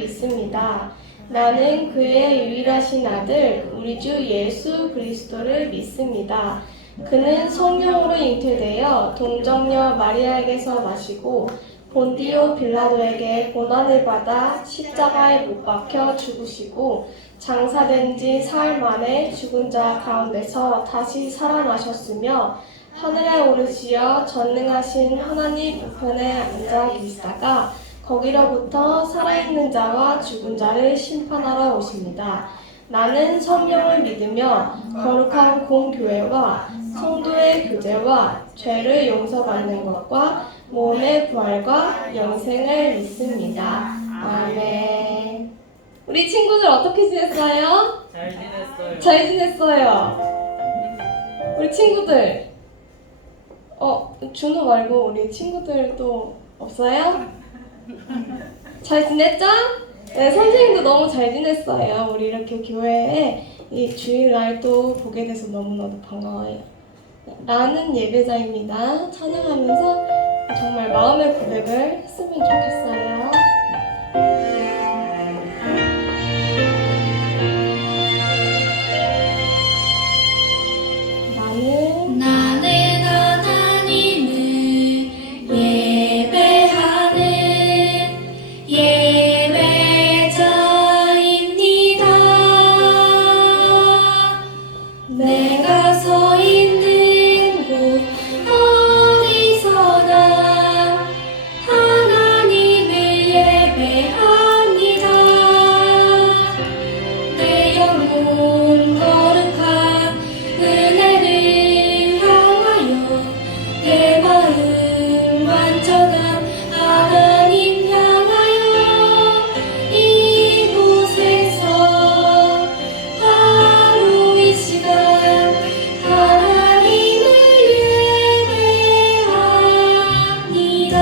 믿습니다. 나는 그의 유일하신 아들 우리 주 예수 그리스도를 믿습니다. 그는 성령으로 잉태되어 동정녀 마리아에게서 나시고 본디오 빌라도에게 고난을 받아 십자가에 못 박혀 죽으시고 장사된 지 사흘 만에 죽은 자 가운데서 다시 살아나셨으며 하늘에 오르시어 전능하신 하나님 우편에 앉아 계시다가 거기로부터 살아있는 자와 죽은 자를 심판하러 오십니다. 나는 성령을 믿으며 거룩한 공교회와 성도의 교제와 죄를 용서받는 것과 몸의 부활과 영생을 믿습니다. 아멘. 우리 친구들 어떻게 지냈어요? 잘 지냈어요. 잘 지냈어요. 우리 친구들 준호 말고 우리 친구들 또 없어요? 잘 지냈죠? 네, 선생님도 너무 잘 지냈어요. 우리 이렇게 교회에 이 주일날 또 보게 돼서 너무나도 반가워요. 나는 예배자입니다. 찬양하면서 정말 마음의 고백을 했으면 좋겠어요. 나는 하나님을 예배하는 예배자입니다. 내가 서 있는 곳 어디서나 하나님을 예배합니다. 내 영혼 거룩한 은혜를 내 마음 완전한 하나님 향하여 이곳에서 바로 이 시간 하나님을 예배합니다.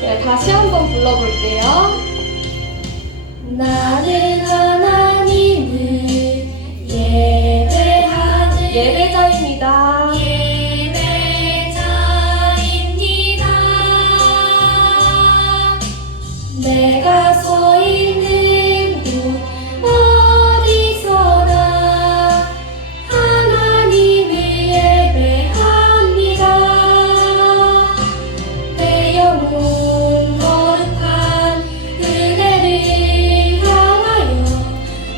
네, 다시 한번 불러볼게요. 나는 하나님을 예배하는 예배자입니다. 예배자입니다. 내가 서 있는 곳 어디서나 하나님을 예배합니다. 내 영혼 거룩한 은혜를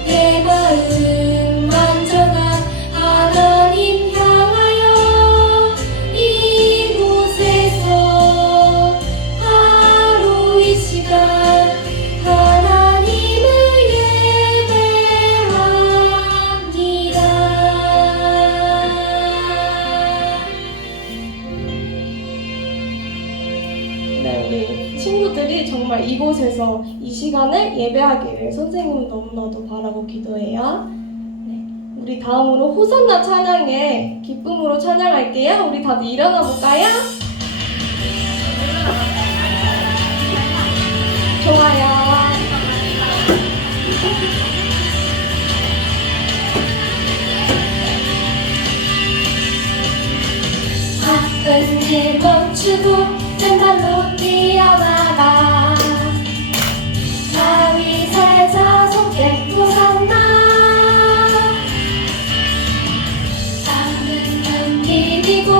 내 마음 완전한 하나님 향하여 이곳에서 바로 이 시간 하나님을 예배합니다. 네, 우리 친구들이 정말 이곳에서 이 시간을 예배하기를 선생님은 너무나도 바라고 기도해요. 네, 우리 다음으로 호산나 찬양에 기쁨으로 찬양할게요. 우리 다들 일어나 볼까요? 좋아요. 바쁜 일 멈추고 왼발로 뛰어나가 다윗의 자손께 호산나 작은 눈 비비고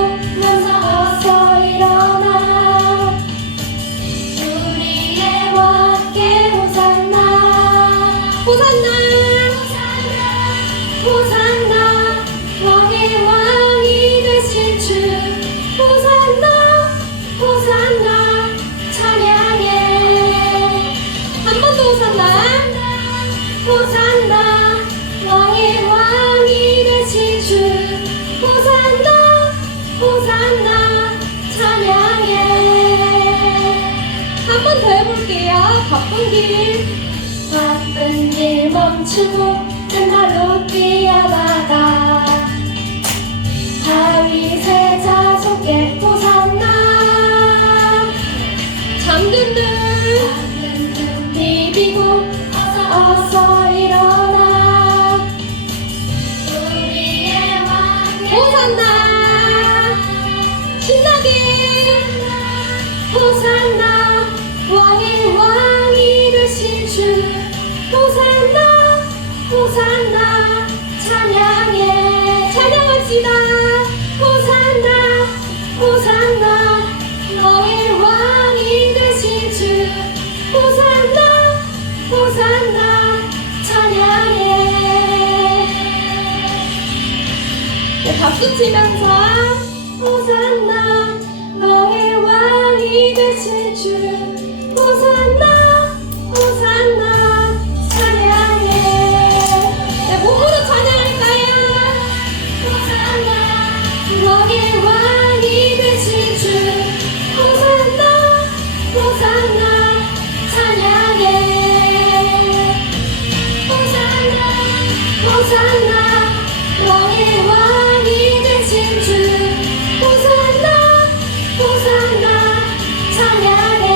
먼저 일어나 우리의 왕께 호산나 호산나! 호산나 왕의 왕이 되신 주 호산나 호산나 찬양해 한 번 더 호산나! 호산나 왕의 왕이 되신 주 호산나 호산나 찬양해 한 번 더 해볼게요. 바쁜 길. 바쁜 일 멈추고 왼발로 뛰어나가 다윗의 자손께 호산나 잠든 눈. 비비고 어서 일어나 우리의 왕 호산나! 신나게 호산나 왕의 왕이 되신 주 호산나 호산나 찬양해 찬양합시다. 호산나 호산나 너의 왕이 되신 주 호산나 호산나 찬양해 네, 박수 치면서 호산나 너의 왕이 되신 주 호산나 호산나 찬양해 네, 몸으로 찬양할까요? 호산나 너의 왕이 되신 주 호산나 호산나 찬양해 호산나 호산나 너의 왕이 되신 주 호산나 호산나 찬양해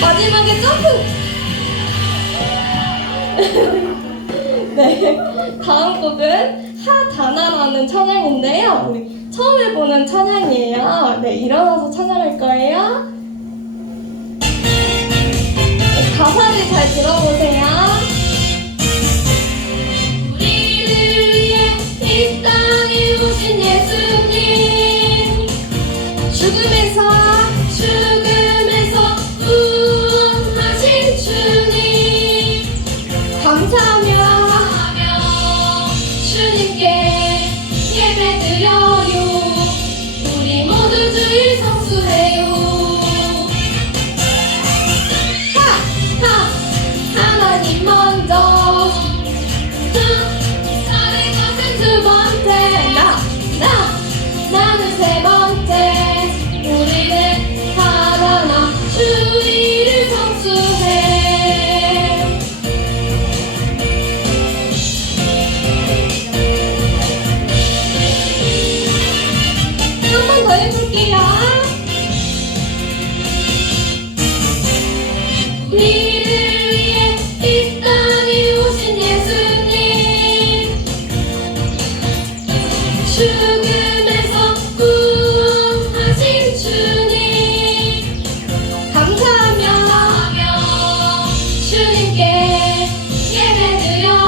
마지막에 점프! 네, 다음 곡은 하다나라는 찬양인데요. 우리 처음 해보는 찬양이에요. 네, 일어나서 찬양할 거예요. 네, 가사를 잘 들어보세요. 우리를 위해 이 땅에 오신 예수님 죽음에서 구원하신 주님 감사하며 주님께 예배드려요 우리 모두 주일 성수해요 하나님 먼저 다른 것은 두 번째 나는 세 번째 우리는 하나나 주일을 성수해 한 번 더 해볼게요. 우리를 위해 이 땅에 오신 예수님 죽음에서 구원하신 주님 감사하며 주님께 예배드려요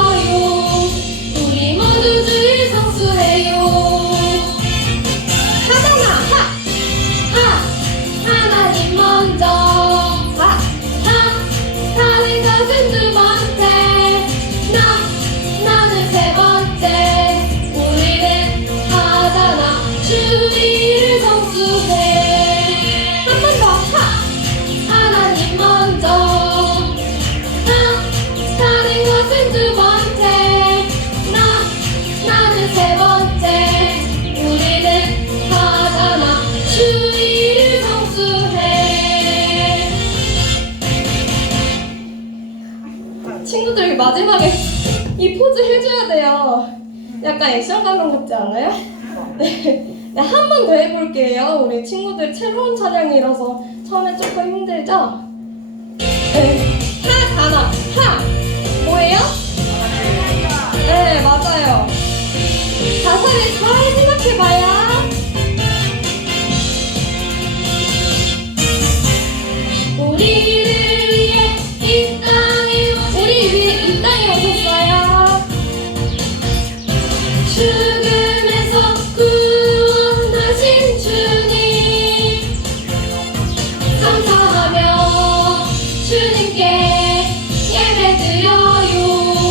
우리 모두 주일 성수해요 하나님 먼저 다른 것은 두 번째 나는 세 번째 우리는 하나나 주일을 성수해 한 번 더. 하나님 먼저 다른 것은 두 번째 나는 세 번째 우리는 하나나 주일을 성수해 친구들 마지막에 이 포즈 해줘야 돼요. 약간 액션 감독 같지 않아요? 네, 네, 한 번 더 해볼게요. 우리 친구들 새로운 찬양이라서 처음에 조금 힘들죠? 네, 하다나 뭐예요? 네, 맞아요. 가사를 잘 생각해봐요. 우리를 위해 이 땅에 이 땅에 오셨어요. 죽음에서 구원하신 주님 감사하며 주님께 예배드려요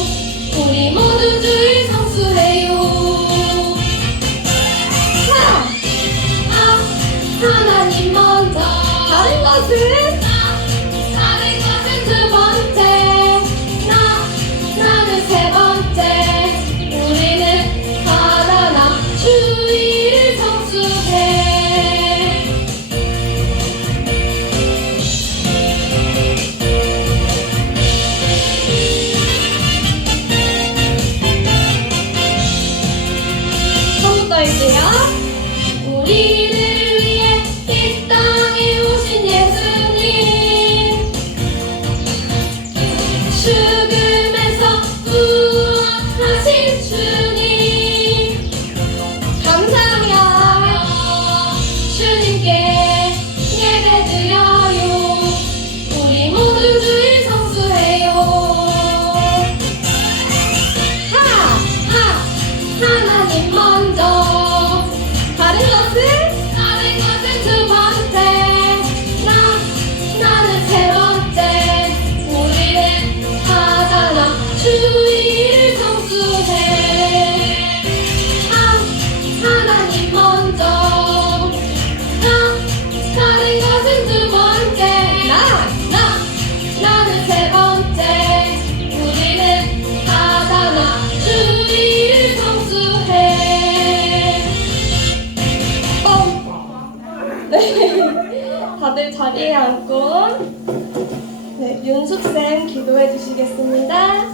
준숙쌤 기도해 주시겠습니다.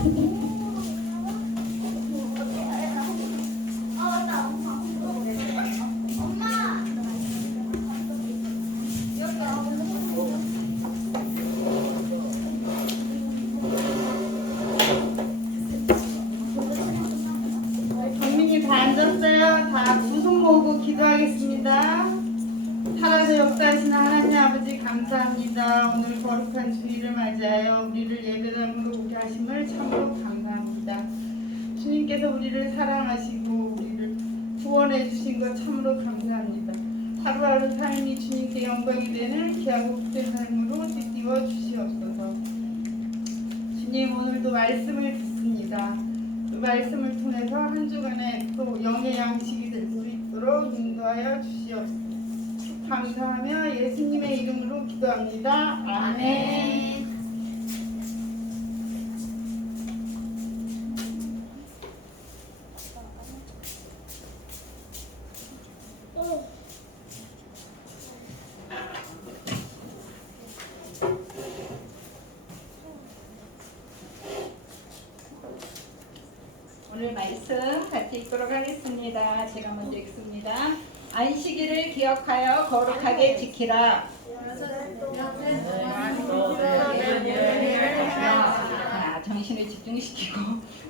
국민이 다 앉았어요. 다 두 손 모으고 기도하겠습니다. 살아서 역사하시는 하나님 아버지 감사합니다. 오늘 거룩한 주일을 맞이하여 우리를 예배당으로 오게 하심을 참으로 감사합니다. 주님께서 우리를 사랑하시고 우리를 구원해 주신 것 참으로 감사합니다. 하루하루 삶이 주님께 영광이 되는 귀하고 복된 삶으로 띠띠워 주시옵소서. 주님 오늘도 말씀을 듣습니다. 그 말씀을 통해서 한 주간에 또 영의 양식이 될 수 있도록 인도하여 주시옵소서. 감사하며 예수님의 이름으로 기도합니다. 아멘. 오늘 말씀 같이 읽도록 하겠습니다. 제가 먼저 읽습니다. 안식일을 기억하여 거룩하게 지키라. 자, 정신을 집중시키고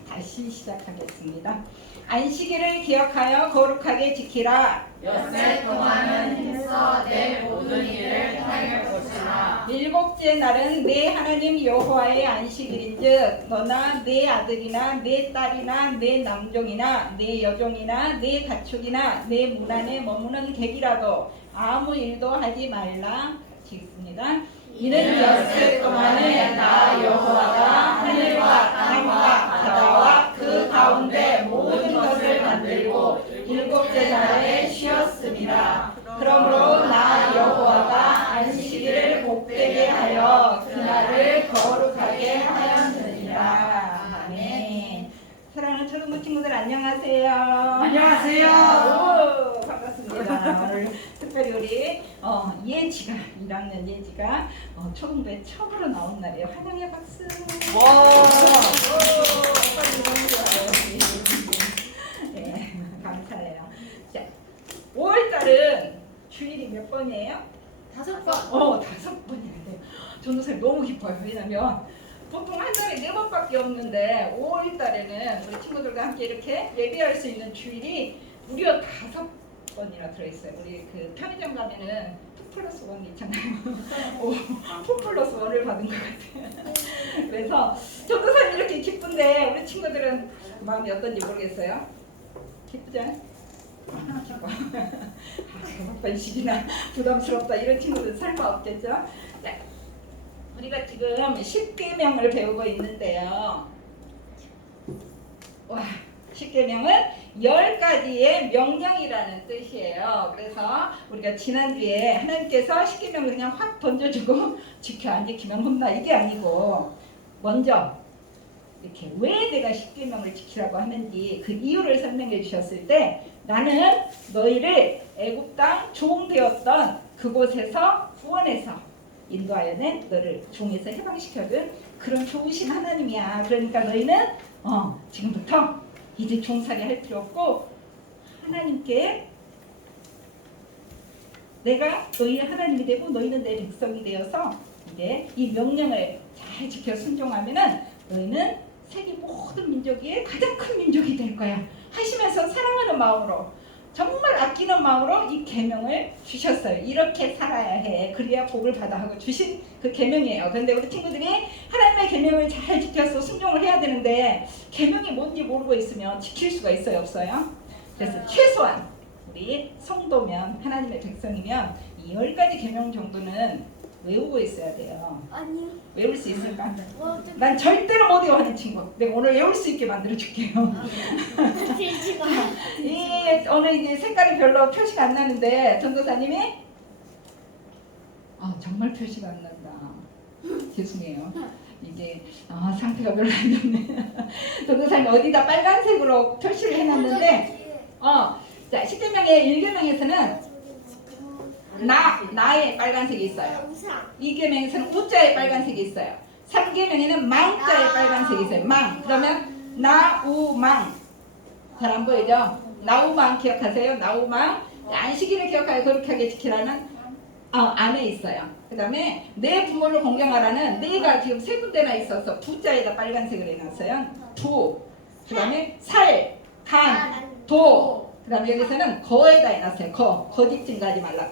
다시 시작하겠습니다. 안식일을 기억하여 거룩하게 지키라. 엿새 동안은 힘써 내 모든 일을 행할 것이라. 일곱째 날은 내 하나님 여호와의 안식일인즉 너나 내 아들이나 내 딸이나 내 남종이나 내 여종이나 내 가축이나 내 문 안에 머무는 객이라도 아무 일도 하지 말라. 읽습니다. 이는 엿새 동안에 나 여호와가 하늘과 땅과 바다와 그 가운데 모든 것을 만들고 일곱째 날에 쉬었습니다. 그러므로 나 여호와가 안식일을 복되게 하여 그날을 거룩하게 하였느니라. 아멘. 사랑하는 초등부 친구들 안녕하세요. 안녕하세요. 오, 반갑습니다. 오늘 특별히 우리 예지가 1학년 예지가 초등부에 처음으로 나온 날이에요. 환영의 박수. 빨리 너무 좋아요. 네, 감사해요. 자, 5월달은 주일이 몇 번이에요? 5번. 5번이에요. 전도사님 너무 기뻐요. 왜냐면 보통 한 달에 4번밖에 없는데 5월달에는 우리 친구들과 함께 이렇게 예배할 수 있는 주일이 무려 5번이나 들어있어요. 우리 그 편의점 가면은 2+1 있잖아요. 2+1을 받은 것 같아요. 그래서 전도사님 이렇게 기쁜데 우리 친구들은 마음이 어떤지 모르겠어요. 기쁘지 않아요? 기뻐. 5번씩이나 부담스럽다 이런 친구들 설마 없겠죠? 네. 우리가 지금 10계명을 배우고 있는데요. 와, 10계명은 10가지의 명령이라는 뜻이에요. 그래서 우리가 지난주에 하나님께서 10계명을 그냥 확 던져주고 지켜 안 지키면 혼나 이게 아니고 먼저 이렇게 왜 내가 10계명을 지키라고 하는지 그 이유를 설명해 주셨을 때 나는 너희를 애굽 땅 종되었던 그곳에서 구원해서 인도하여낸 너를 종에서 해방시켜준 그런 좋으신 하나님이야. 그러니까 너희는 지금부터 이제 종살이 할 필요 없고 하나님께 내가 너희의 하나님이 되고 너희는 내 백성이 되어서 이제 이 명령을 잘 지켜 순종하면은 너희는 세계 모든 민족 위에 가장 큰 민족이 될 거야 하시면서 사랑하는 마음으로 정말 아끼는 마음으로 이 계명을 주셨어요. 이렇게 살아야 해. 그래야 복을 받아 하고 주신 그 계명이에요. 그런데 우리 친구들이 하나님의 계명을 잘 지켜서 순종을 해야 되는데 계명이 뭔지 모르고 있으면 지킬 수가 있어요, 없어요? 그래서 최소한 우리 성도면 하나님의 백성이면 이 10가지 계명 정도는 외우고 있어야 돼요. 아니요. 외울 수 있을까? 난 절대로 못 외워하는 친구. 내가 오늘 외울 수 있게 만들어 줄게요. 길지가. 이 오늘 이제 색깔이 별로 표시가 안 나는데 전도사님이 정말 표시가 안 난다. 죄송해요. 이게 상태가 별로 안 좋네. 전도사님 어디다 빨간색으로 표시를 해놨는데 자 10계명의 1계명에서는 나의 빨간색이 있어요. 2계명에서는 우자의 빨간색이 있어요. 삼계명에는 망자에 빨간색이 있어요. 망. 그러면 나우망. 잘 안 보이죠? 나우망 기억하세요? 나우망. 안식일을 기억하여 거룩하게 지키라는 안에 있어요. 그 다음에 내 부모를 공경하라는 내가 지금 세 군데나 있어서 부자에다 빨간색을 해놨어요. 부. 그 다음에 살, 간, 도. 그 다음에 여기서는 거에다 해놨어요. 거짓 증가하지 말라.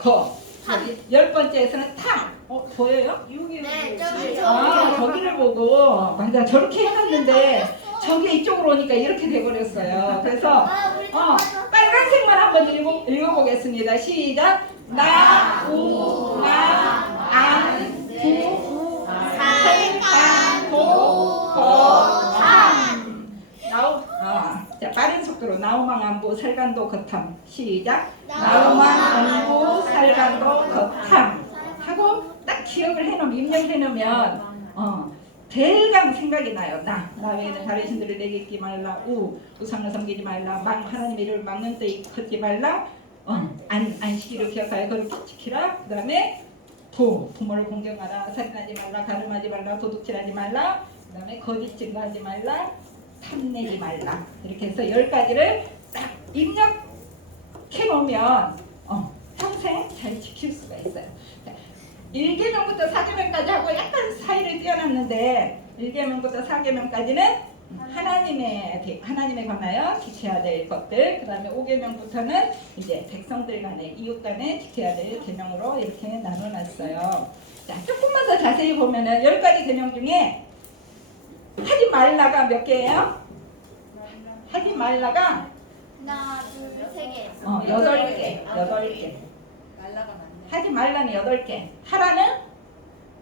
여기 10번째에서는 탐. 보여요? 네, 저기 저기를 보고 맞아 저렇게 해놨는데 저게 이쪽으로 오니까 이렇게 돼버렸어요. 그래서 빨간색만 한번 읽어보겠습니다. 시작. 나, 우, 마, 안, 구, 살, 간, 도, 거, 탐. 자, 빠른 속도로 나우망 안부 살간도 거탐. 시작. 나우망 안부 살간도 거탐 하고 딱 기억을 해놓으면 입력해놓으면 대강 생각이 나요. 나 외에는 다른 신들을 내게 있지 말라. 우상을 섬기지 말라. 하나님의 이름을 막는 데 걷지 말라. 안식일을 기억하여 거룩히 지키라. 그 다음에 부모를 공경하라. 살인하지 말라. 가늠하지 말라. 도둑질하지 말라. 그 다음에 거짓 증거하지 말라. 탐내지 말라. 이렇게 해서 10가지를 딱 입력해 놓으면 평생 잘 지킬 수가 있어요. 1계명부터 4계명까지 하고 약간 사이를 띄어놨는데 1계명부터 4계명까지는 하나님에 관하여 지켜야 될 것들, 그 다음에 5계명부터는 이제 백성들 간에 이웃 간에 지켜야 될 계명으로 이렇게 나눠놨어요. 자, 조금만 더 자세히 보면은 10가지 계명 중에 하지 말라가 몇 개예요? 하지 말라가 하나, 둘, 세 개. 8개. 하지 말라는 8개. 하라는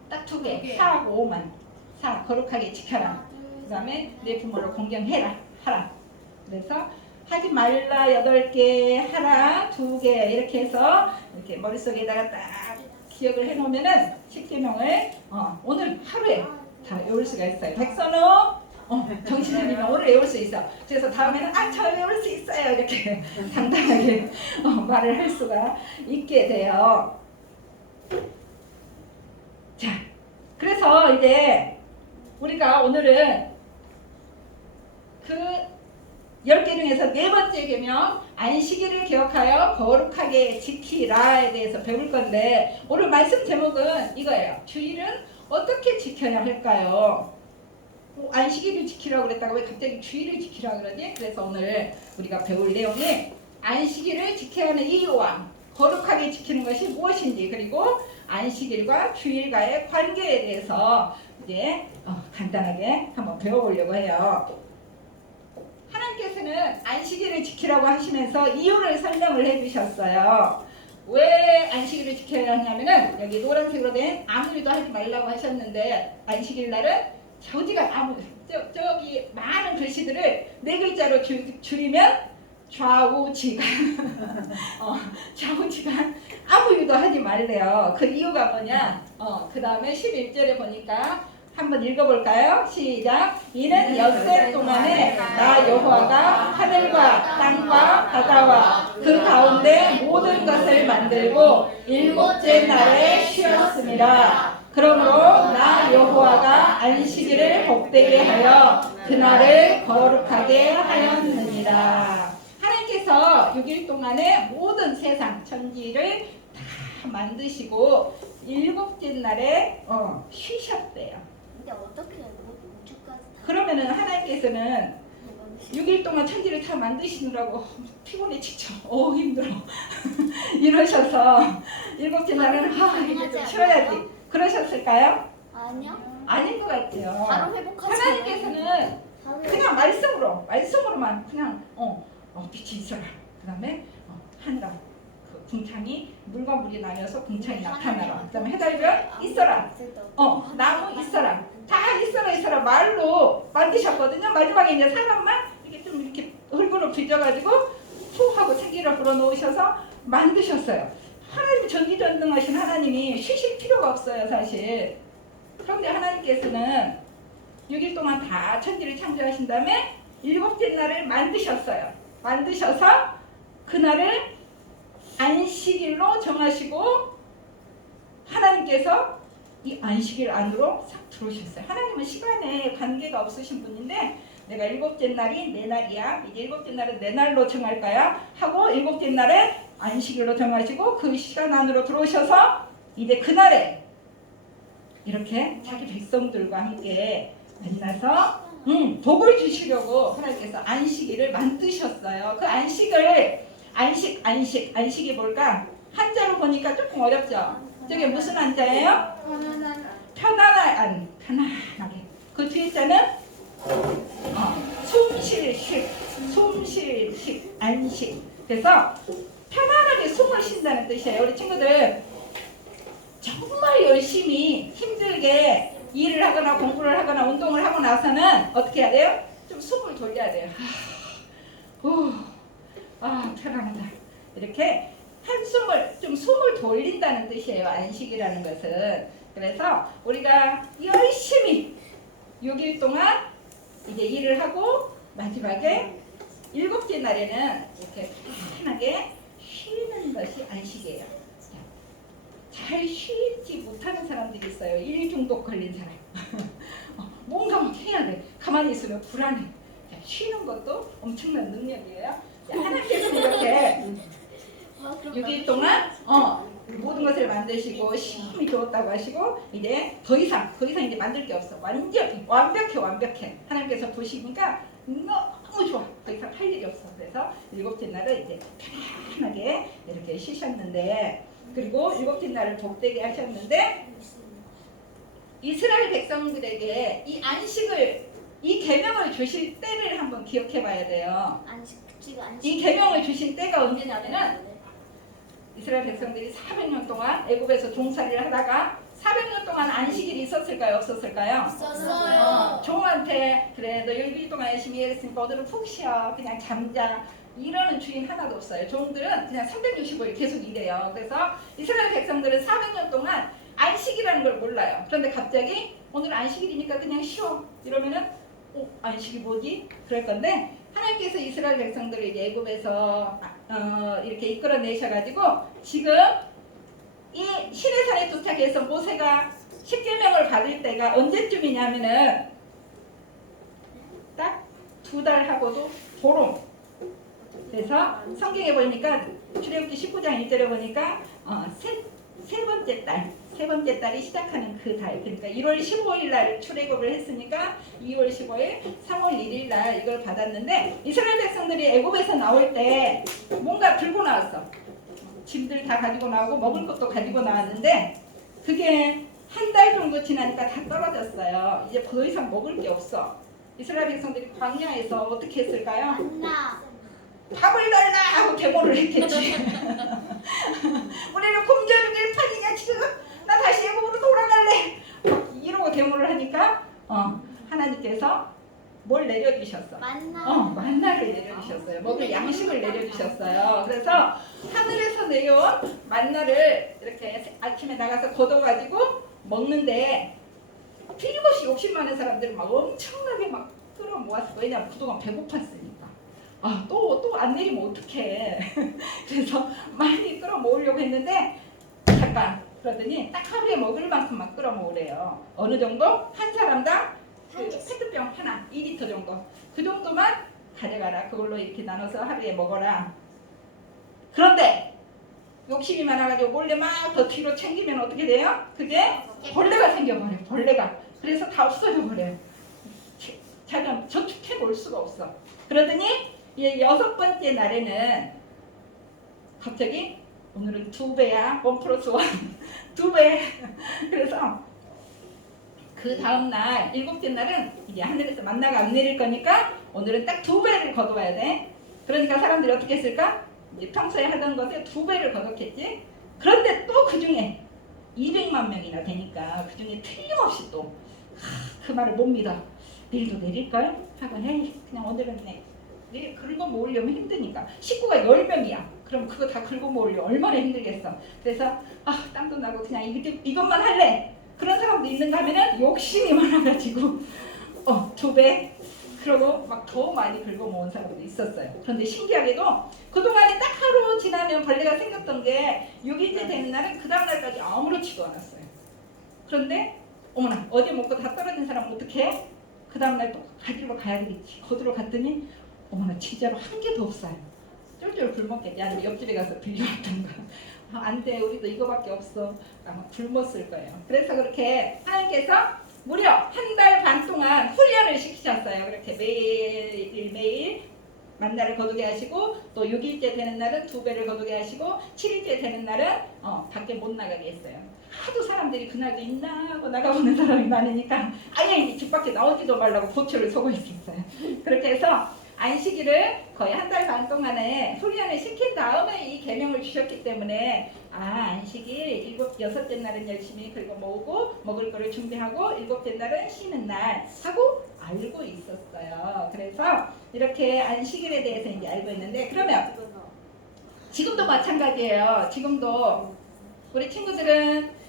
딱 2개. 4하고 5만. 4. 거룩하게 지켜라. 그 다음에 내 부모를 공경해라. 하라. 그래서 하지 말라 8개, 하라 2개 이렇게 해서 이렇게 머릿속에다가 딱 기억을 해놓으면은 10계명을 오늘 하루에 다 외울 수가 있어요. 백선우 정신차리면 오늘 외울 수 있어. 그래서 다음에는 저 외울 수 있어요. 이렇게 당당하게 말을 할 수가 있게 돼요. 자, 그래서 이제 우리가 오늘은 그 10개 중에서 4번째 계명 안식일을 기억하여 거룩하게 지키라에 대해서 배울 건데 오늘 말씀 제목은 이거예요. 주일은 어떻게 지켜야 할까요? 안식일을 지키라고 그랬다가 왜 갑자기 주일을 지키라고 그러지? 그래서 오늘 우리가 배울 내용이 안식일을 지켜야 하는 이유와 거룩하게 지키는 것이 무엇인지, 그리고 안식일과 주일과의 관계에 대해서 이제 간단하게 한번 배워보려고 해요. 하나님께서는 안식일을 지키라고 하시면서 이유를 설명을 해주셨어요. 왜 안식일을 지켜야 하냐면은 여기 노란색으로 된 아무 일도 하지 말라고 하셨는데 안식일 날은 저지간 저기 많은 글씨들을 4글자로 줄이면 좌우지간 좌우지간 아무 일도 하지 말래요. 그 이유가 뭐냐? 그 다음에 11절에 보니까 한번 읽어볼까요? 시작. 이는 엿새 동안에 나 여호와가 하늘과 땅과 바다와 그 가운데 모든 것을 만들고 7째 날에 쉬었습니다. 그러므로 나 여호와가 안식일을 복되게 하여 그날을 거룩하게 하였느니라. 하나님께서 6일 동안에 모든 세상 천지를 다 만드시고 7째 날에 쉬셨대요. 근데 어떻게 우주까지 다 그러면은 하나님께서는 6일 동안 천지를 다 만드시느라고 피곤해 지쳐. 힘들어. 이러셔서 7째 날은 이제 좀 쉬어야지. 그러셨을까요? 아니요? 아닌 것 같아요. 바로 회복하지. 하나님께서는 바로 그냥 말씀으로만 그냥 빛이 있어라. 그 다음에 하늘아 그 궁창이 물과 물이 나뉘어서 궁창이 나타나라. 그 다음에 해달별 있어라. 나무 있어라. 다 있어라 말로 만드셨거든요. 마지막에 이제 사람만 이렇게 좀 이렇게 흙으로 빚어가지고 푹 하고 생기를 불어넣으셔서 만드셨어요. 하나님 전지전능하신 하나님이 쉬실 필요가 없어요, 사실. 그런데 하나님께서는 6일 동안 다 천지를 창조하신 다음에 7째 날을 만드셨어요. 만드셔서 그날을 안식일로 정하시고 하나님께서 이 안식일 안으로 싹 들어오셨어요. 하나님은 시간에 관계가 없으신 분인데 내가 일곱째 날이 내 날이야. 이제 일곱째 날은 내 날로 정할 거야 하고 일곱째 날에 안식일로 정하시고 그 시간 안으로 들어오셔서 이제 그날에 이렇게 자기 백성들과 함께 만나서 복을 주시려고 하나님께서 안식일을 만드셨어요. 그 안식이 뭘까? 한자로 보니까 조금 어렵죠? 저게 무슨 한자예요? 편안하게. 그 뒤에 자는 숨쉴식, 안식. 그래서 편안하게 숨을 쉰다는 뜻이에요. 우리 친구들 정말 열심히 힘들게 일을 하거나 공부를 하거나 운동을 하고 나서는 어떻게 해야 돼요? 좀 숨을 돌려야 돼요. 편안하다. 이렇게 한숨을 좀 숨을 돌린다는 뜻이에요. 안식이라는 것은. 그래서 우리가 열심히 6일 동안 이제 일을 하고 마지막에 7째 날에는 이렇게 편하게 쉬는 것이 안식이에요. 잘 쉬지 못하는 사람들이 있어요. 일 중독 걸린 사람. 뭔가 막 해야 돼. 가만히 있으면 불안해. 쉬는 것도 엄청난 능력이에요. 하나님께서는 이렇게 6일 동안 모든 것을 만드시고 힘이 주었다고 하시고 이제 더 이상 이제 만들 게 없어. 완전히 완벽해. 하나님께서 보시니까 너무 좋아. 더 이상 할 일이 없어. 그래서 7째 날은 이제 편안하게 이렇게 쉬셨는데 그리고 7째 날을 복되게 하셨는데 이스라엘 백성들에게 이 안식을 이 계명을 주실 때를 한번 지가 봐야 돼요. 이 계명을 주신 때가 언제냐면은 이스라엘 백성들이 400년 동안 애굽에서 종살이를 하다가 400년 동안 안식일이 있었을까요? 없었을까요? 있었어요. 종한테 그래 너 6일 동안 열심히 일했으니까 오늘은 푹 쉬어 그냥 잠자 이러는 주인 하나도 없어요. 종들은 그냥 365일 계속 일해요. 그래서 이스라엘 백성들은 400년 동안 안식이라는 걸 몰라요. 그런데 갑자기 오늘 안식일이니까 그냥 쉬어 이러면은 안식이 뭐지? 그럴 건데 하나님께서 이스라엘 백성들을 이제 애굽에서 이렇게 이끌어내셔가지고 지금 이 시내산에 도착해서 모세가 십계명을 받을 때가 언제쯤이냐면은 딱 2달 하고도 보름. 그래서 성경에 보니까 출애굽기 19장 1절에 보니까 세 번째 달이 시작하는 그 달, 그러니까 1월 15일 날 출애굽을 했으니까 2월 15일, 3월 1일 날 이걸 받았는데 이스라엘 백성들이 애굽에서 나올 때 뭔가 들고 나왔어. 짐들 다 가지고 나오고 먹을 것도 가지고 나왔는데 그게 한 달 정도 지나니까 다 떨어졌어요. 이제 더 이상 먹을 게 없어. 이스라엘 백성들이 광야에서 어떻게 했을까요? 밥을 달라 하고 데모를 했겠지. 우리는 굶주리길 판이냐 지금? 나 다시 애굽으로 돌아갈래. 이러고 데모를 하니까 하나님께서 뭘 내려주셨어? 만나를 내려주셨어요. 먹을 양식을 내려주셨어요. 그래서 하늘에서 내려온 만나를 이렇게 아침에 나가서 걷어가지고 먹는데 틀림없이 욕심 많은 사람들은 막 엄청나게 막 끌어 모았어. 왜냐면 그동안 배고팠으니까. 또 안 내리면 어떡해. 그래서 많이 끌어 모으려고 했는데 잠깐 그러더니 딱 하루에 먹을 만큼만 끌어 모으래요. 어느 정도? 한 사람당 그 페트병 하나 2리터 정도 그 정도만 가져가라. 그걸로 이렇게 나눠서 하루에 먹어라. 그런데 욕심이 많아가지고 몰래 막 더 뒤로 챙기면 어떻게 돼요? 그게 벌레가 생겨버려요. 벌레가. 그래서 다 없어져 버려요. 자기가 저축해 볼 수가 없어. 그러더니 6번째 날에는 갑자기 오늘은 2배야. 1+1 2배. 그래서 그 다음날 7째 날은 이제 하늘에서 만나가 안 내릴 거니까 오늘은 딱 2배를 거둬야 돼. 그러니까 사람들이 어떻게 했을까? 이제 평소에 하던 것에 2배를 거뒀겠지. 그런데 또 그 중에 200만 명이나 되니까 그 중에 틀림없이 또 그 말을 못 믿어. 내일도 내릴걸? 하고 그냥 오늘은 내일 긁어 모으려면 힘드니까. 식구가 10명이야. 그럼 그거 다 긁어 모으려면 얼마나 힘들겠어. 그래서 땀도 나고 그냥 이것만 할래. 그런 사람도 있는가 하면은 욕심이 많아가지고 2배 그러고 막 더 많이 긁어 모은 사람도 있었어요. 그런데 신기하게도 그동안에 딱 하루 지나면 벌레가 생겼던 게 6일째 되는 날은 그 다음 날까지 아무렇지도 않았어요. 그런데 어머나 어제 먹고 다 떨어진 사람은 어떡해? 그 다음날 또 가지러 가야 되겠지. 거기로 갔더니 어머나 진짜로 한 개도 없어요. 쫄쫄 굶었겠지. 아니면 옆집에 가서 빌려왔던가. 안 돼, 우리도 이거밖에 없어. 아마 굶었을 거예요. 그래서 그렇게 하나님께서 무려 한 달 반 동안 훈련을 시키셨어요. 그렇게 매일 만나를 거두게 하시고, 또 6일째 되는 날은 2배를 거두게 하시고, 7일째 되는 날은 밖에 못 나가게 했어요. 하도 사람들이 그날도 있나 하고 나가보는 사람이 많으니까 아예 이제 집 밖에 나오지도 말라고 고초를 서고 있었어요. 그렇게 해서 안식일을 거의 한 달 반 동안에 훈련을 시킨 다음에 이 계명을 주셨기 때문에 안식일 6째 날은 열심히 긁어 모으고 먹을 거를 준비하고 7째 날은 쉬는 날 하고 알고 있었어요. 그래서 이렇게 안식일에 대해서 이제 알고 있는데, 그러면 지금도 마찬가지예요. 지금도 우리 친구들은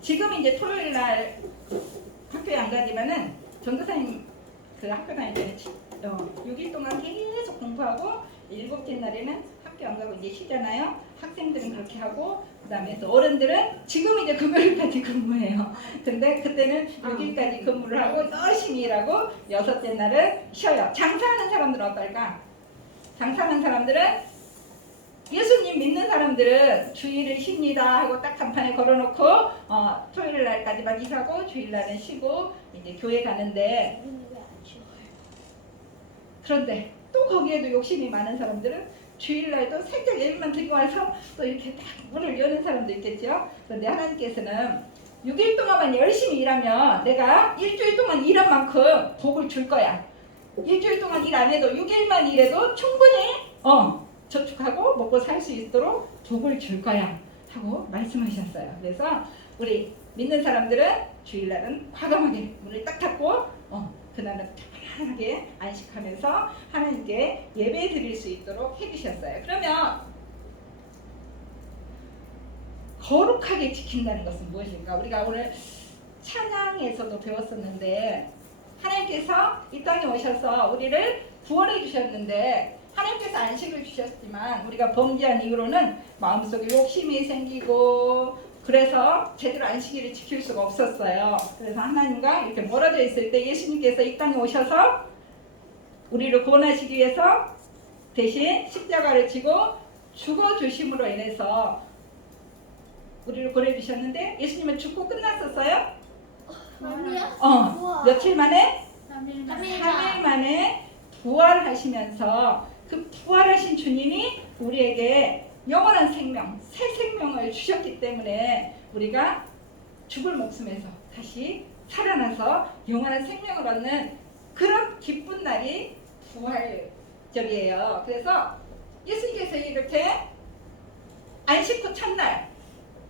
지금 이제 토요일 날 학교에 안 가지만은 전도사님 그 학교 다닐 때는 6일 동안 계속 공부하고 7째 날에는 학교 안 가고 이제 쉬잖아요. 학생들은 그렇게 하고, 그 다음에 또 어른들은 지금 이제 금요일까지 근무해요. 근데 그때는 6일까지 근무를 하고 열심히 일하고 6째 날은 쉬어요. 장사하는 사람들은 어떨까? 장사하는 사람들은, 예수님 믿는 사람들은 주일을 쉽니다 하고 딱 간판에 걸어놓고 토요일 날까지만 일하고 주일 날은 쉬고 이제 교회 가는데, 그런데 또 거기에도 욕심이 많은 사람들은 주일날도 살짝 예배만 드리고 와서 또 이렇게 딱 문을 여는 사람도 있겠죠. 그런데 하나님께서는 6일 동안만 열심히 일하면 내가 일주일 동안 일한 만큼 복을 줄 거야. 일주일 동안 일 안 해도 6일만 일해도 충분히 저축하고 먹고 살 수 있도록 복을 줄 거야 하고 말씀하셨어요. 그래서 우리 믿는 사람들은 주일날은 과감하게 문을 딱 닫고 그날은 편안하게 안식하면서 하나님께 예배 드릴 수 있도록 해주셨어요. 그러면 거룩하게 지킨다는 것은 무엇일까? 우리가 오늘 찬양에서도 배웠었는데, 하나님께서 이 땅에 오셔서 우리를 구원해 주셨는데, 하나님께서 안식을 주셨지만 우리가 범죄한 이후로는 마음속에 욕심이 생기고, 그래서 제대로 안식일을 지킬 수가 없었어요. 그래서 하나님과 이렇게 멀어져 있을 때 예수님께서 이 땅에 오셔서 우리를 구원하시기 위해서 대신 십자가를 지고 죽어주심으로 인해서 우리를 구원해 주셨는데, 예수님은 죽고 끝났었어요? 아니요. 며칠 만에? 3일 3일 만에 부활하시면서 그 부활하신 주님이 우리에게 영원한 생명, 새 생명을 주셨기 때문에 우리가 죽을 목숨에서 다시 살아나서 영원한 생명을 얻는 그런 기쁜 날이 부활절이에요. 그래서 예수님께서 이렇게 안식 후 첫날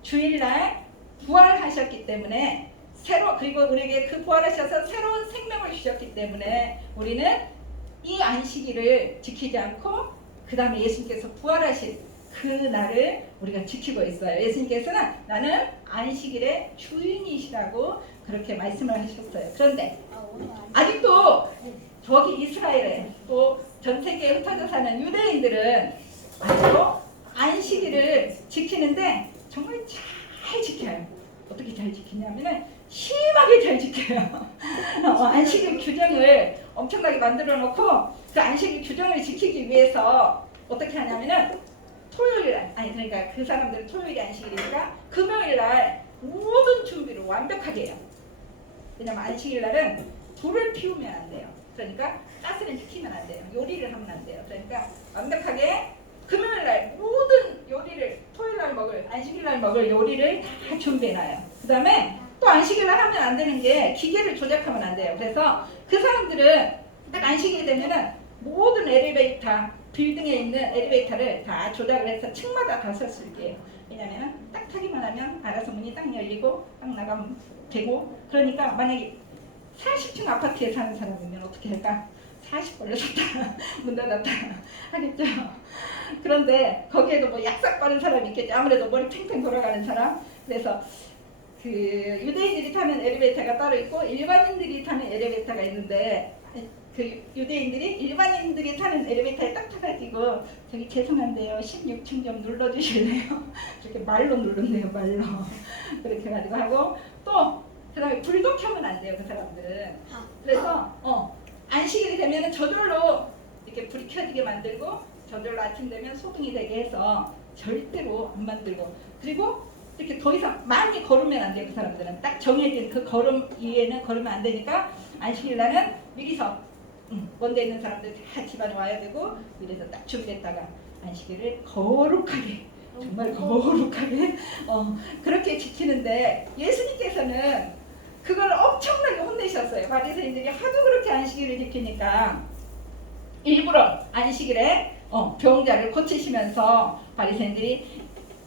주일날 부활하셨기 때문에 그리고 우리에게 그 부활하셔서 새로운 생명을 주셨기 때문에 우리는 이 안식일을 지키지 않고 그 다음에 예수님께서 부활하신 그 날을 우리가 지키고 있어요. 예수님께서는 나는 안식일의 주인이시라고 그렇게 말씀을 하셨어요. 그런데 아직도 저기 이스라엘에 또 전 세계에 흩어져 사는 유대인들은 아직도 안식일을 지키는데 정말 잘 지켜요. 어떻게 잘 지키냐면은 심하게 잘 지켜요. 안식일 규정을 엄청나게 만들어 놓고 그 안식일 규정을 지키기 위해서 어떻게 하냐면은 그러니까 그 사람들은 토요일이 안식일이니까 금요일 날 모든 준비를 완벽하게 해요. 왜냐면 안식일 날은 불을 피우면 안 돼요. 그러니까 가스를 지키면 안 돼요. 요리를 하면 안 돼요. 그러니까 완벽하게 금요일 날 모든 요리를 토요일 날 먹을, 안식일 날 먹을 요리를 다 준비해놔요. 그 다음에 또 안식일 날 하면 안 되는 게 기계를 조작하면 안 돼요. 그래서 그 사람들은 딱 안식일이 되면은 모든 엘리베이터, 빌딩에 있는 엘리베이터를 다 조작을 해서 층마다 다 설 수 있게 해요. 왜냐면 딱 타기만 하면 알아서 문이 딱 열리고 딱 나가면 되고, 그러니까 만약에 40층 아파트에 사는 사람이면 어떻게 할까? 40번을 섰다 문 닫았다 하겠죠. 그런데 거기에도 뭐 약삭 빠른 사람이 있겠죠. 아무래도 머리 팽팽 돌아가는 사람. 그래서 그 유대인들이 타는 엘리베이터가 따로 있고 일반인들이 타는 엘리베이터가 있는데, 그 유대인들이 일반인들이 타는 엘리베이터에 딱 타가지고 저기 죄송한데요 16층 좀 눌러주실래요? 이렇게 말로 누른대요. 말로. 그렇게 해가지고 하고 또 그다음에 불도 켜면 안 돼요 그 사람들은. 그래서 안식일이 되면은 저절로 이렇게 불이 켜지게 만들고 저절로 아침 되면 소등이 되게 해서 절대로 안 만들고, 그리고 이렇게 더 이상 많이 걸으면 안 돼요 그 사람들은. 딱 정해진 그 걸음 이외에는 걸으면 안 되니까 안식일 날은 미리서 먼데 있는 사람들 다 집안에 와야 되고 이래서 딱 준비했다가 안식일을 거룩하게, 정말 거룩하게 그렇게 지키는데, 예수님께서는 그걸 엄청나게 혼내셨어요. 바리새인들이 하도 그렇게 안식일을 지키니까 일부러 안식일에 병자를 고치시면서 바리새인들이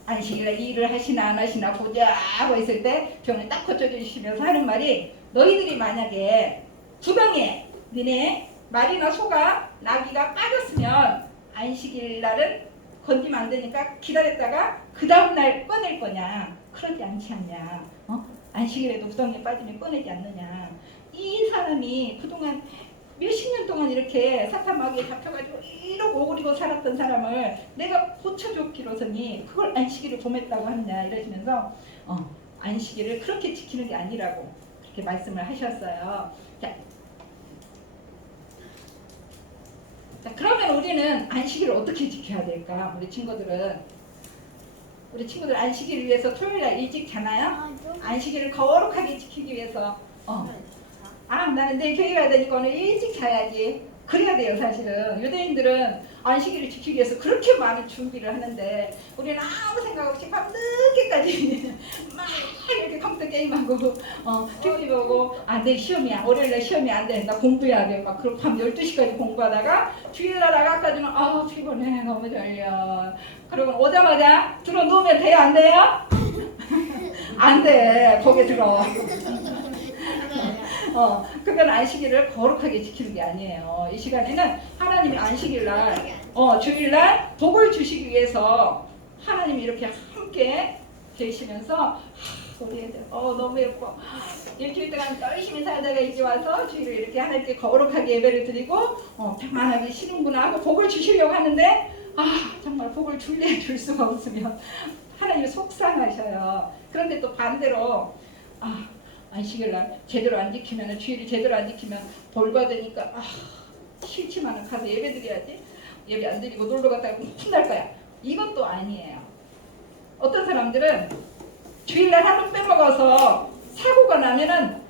안식일에 일을 하시나 안 하시나 보자 하고 있을 때 병을 딱 고쳐주시면서 하는 말이, 너희들이 만약에 두덩이에 니네 말이나 소가 나귀가 빠졌으면 안식일 날은 건지면 안 되니까 기다렸다가 그 다음날 꺼낼 거냐? 그러지 않지 않냐? 안식일에도 두덩이에 빠지면 꺼내지 않느냐? 이 사람이 그동안 몇십 년 동안 이렇게 사탄마귀에 잡혀가지고 이러고 오그리고 살았던 사람을 내가 고쳐줬기로서니 그걸 안식일을 범했다고 하느냐 이러시면서 안식일을 그렇게 지키는 게 아니라고 그렇게 말씀을 하셨어요. 자, 그러면 우리는 안식일을 어떻게 지켜야 될까? 우리 친구들 안식일을 위해서 토요일날 일찍 자나요? 안식일을 거룩하게 지키기 위해서 나는 내일 교회 가야 되니까 오늘 일찍 자야지. 그래야 돼요. 사실은 유대인들은 안식일을 지키기 위해서 그렇게 많은 준비를 하는데 우리는 아무 생각 없이 밤늦게까지 막 이렇게 컴퓨터 게임하고 TV 보고 내일 시험이야. 월요일날 시험이 안 돼. 나 공부해야 돼. 막 그럼 밤 12시까지 공부하다가 주일날 나가까지는 피곤해. 너무 졸려. 그러고 오자마자 들어 누우면 돼요? 안 돼요? 안 돼. 거기에 들어. 그건 안식일을 거룩하게 지키는 게 아니에요. 이 시간에는 하나님이 안식일날, 주일날 복을 주시기 위해서 하나님이 이렇게 함께 계시면서 우리 애들 너무 예뻐. 일주일 동안 열심히 살다가 이제 와서 주일을 이렇게 하나님께 거룩하게 예배를 드리고 평안하게 쉬는구나 하고 복을 주시려고 하는데 정말 복을 줄 수가 없으면 하나님이 속상하셔요. 그런데 또 반대로 안식일날 제대로 안 지키면, 주일을 제대로 안 지키면 벌 받으니까 싫지만은 가서 예배 드려야지. 예배 안 드리고 놀러 갔다가 혼날 거야. 이것도 아니에요. 어떤 사람들은 주일날 하루 빼먹어서 사고가 나면은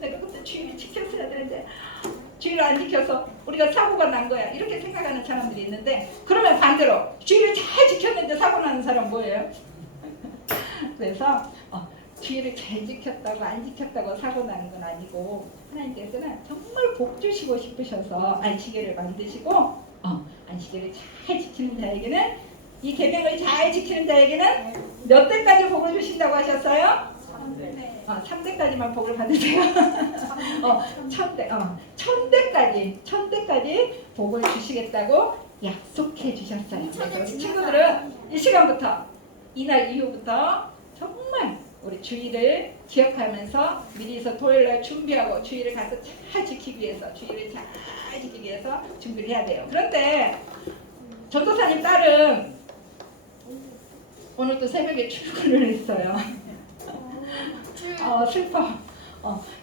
내가 그때 주일을 지켰어야 되는데 주일을 안 지켜서 우리가 사고가 난 거야. 이렇게 생각하는 사람들이 있는데, 그러면 반대로 주일을 잘 지켰는데 사고 나는 사람 뭐예요? 그래서 주일을 잘 지켰다고 안 지켰다고 사고 나는 건 아니고, 하나님께서는 정말 복 주시고 싶으셔서 안식일을 만드시고 안식일을 잘 지키는 자에게는, 이 계명을 잘 지키는 자에게는 몇 대까지 복을 주신다고 하셨어요? 3대까지만 복을 받으세요. 1000대까지 복을 주시겠다고 약속해 주셨어요. 그래서 친구들은 이 시간부터, 이날 이후부터 정말 우리 주일을 기억하면서 미리서 토요일날 준비하고 주일을 가서 잘 지키기 위해서, 주일을 잘 지키기 위해서 준비를 해야 돼요. 그런데 전도사님 딸은 오늘 또 새벽에 출근을 했어요. 슬퍼.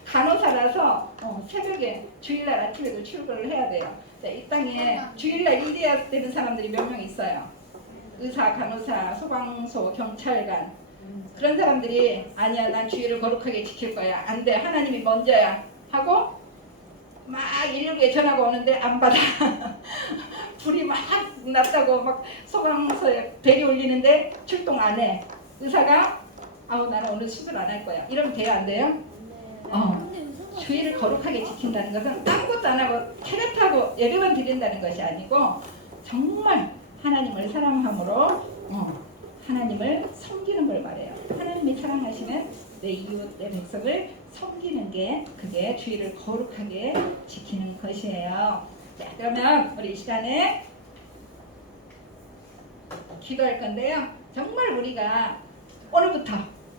간호사라서 새벽에 주일날 아침에도 출근을 해야 돼요. 이 땅에 주일날 일해야 되는 사람들이 몇 명 있어요. 의사, 간호사, 소방서, 경찰관. 그런 사람들이 아니야, 난 주일을 거룩하게 지킬 거야. 안 돼, 하나님이 먼저야 하고 막 119에 전화가 오는데 안 받아. 불이 막 났다고 막 소방서에 벨이 울리는데 출동 안 해. 의사가 나는 오늘 수술 안 할 거야. 이러면 돼요, 안 돼요? 주일을 거룩하게 지킨다는 것은 아무것도 안 하고 캐럿하고 예배만 드린다는 것이 아니고, 정말 하나님을 사랑함으로 하나님을 섬기는 걸 말해요. 하나님이 사랑하시는 내 이웃, 내 백성을 섬기는 게, 그게 주일을 거룩하게 지키는 것이에요. 자, 그러면 우리 이 시간에 기도할 건데요. 정말 우리가 오늘부터,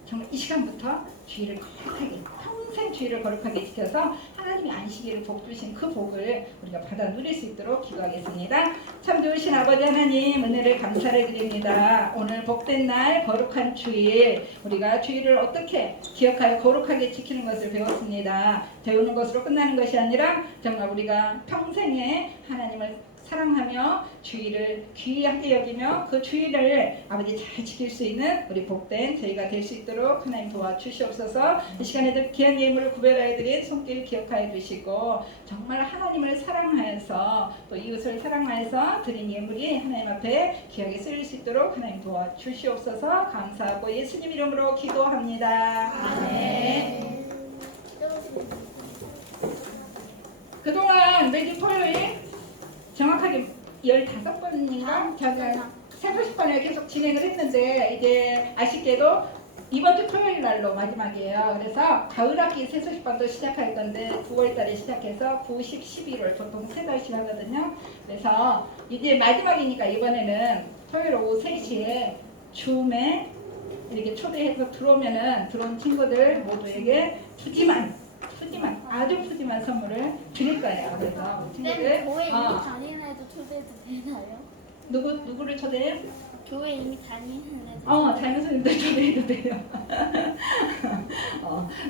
정말 이 시간부터 주일을 거룩하게, 평생 주일을 거룩하게 지켜서 하나님이 안식일을 복 주신 그 복을 우리가 받아 누릴 수 있도록 기도하겠습니다. 참 좋으신 아버지 하나님 은혜를 감사를 드립니다. 오늘 복된 날 거룩한 주일 우리가 주일을 어떻게 기억하여 거룩하게 지키는 것을 배웠습니다. 배우는 것으로 끝나는 것이 아니라 정말 우리가 평생에 하나님을 사랑하며 주일을 귀하게 여기며 그 주일을 아버지 잘 지킬 수 있는 우리 복된 저희가 될 수 있도록 하나님 도와주시옵소서. 이 시간에도 귀한 예물을 구별하여 드린 손길 기억하여 주시고 정말 하나님을 사랑하여서 또 이웃을 사랑하여서 드린 예물이 하나님 앞에 귀하게 쓰일 수 있도록 하나님 도와주시옵소서. 감사하고 예수님 이름으로 기도합니다. 아멘. 그동안 매주 토요일 정확하게 15번인가 제가 30번을 계속 진행을 했는데 이제 아쉽게도 이번 주 토요일 날로 마지막이에요. 그래서 가을학기 새소식반도 시작할 건데 9월 달에 시작해서 9, 10, 11월 보통 3달씩 하거든요. 그래서 이제 마지막이니까 이번에는 토요일 오후 3시에 줌에 이렇게 초대해서 들어온 친구들 모두에게 아주 푸짐한 선물을 드릴 거예요. 그래서 친구들 교회 이미 다니는 애도 초대해도 되나요? 누구를 초대해요? 교회 이미 다니는 애도 자연스님들 초대해도 돼요.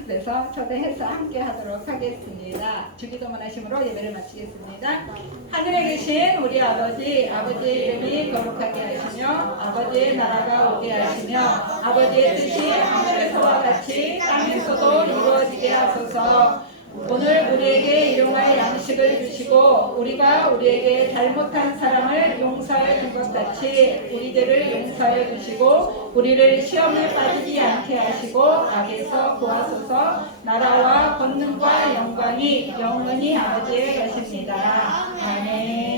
그래서 초대해서 함께 하도록 하겠습니다. 주기도문 하심으로 예배를 마치겠습니다. 하늘에 계신 우리 아버지, 아버지의 이름이 거룩하게 하시며 아버지의 나라가 오게 하시며 아버지의 뜻이 하늘에서와 같이 땅에서도 이루어지게 하소서. 오늘 우리에게 일용할 양식을 주시고 우리가 우리에게 잘못한 사람을 용서해 준 것 같이 우리들을 용서해 주시고 우리를 시험에 빠지지 않게 하시고 악에서 구하소서. 나라와 권능과 영광이 영원히 아버지의 것입니다. 아멘.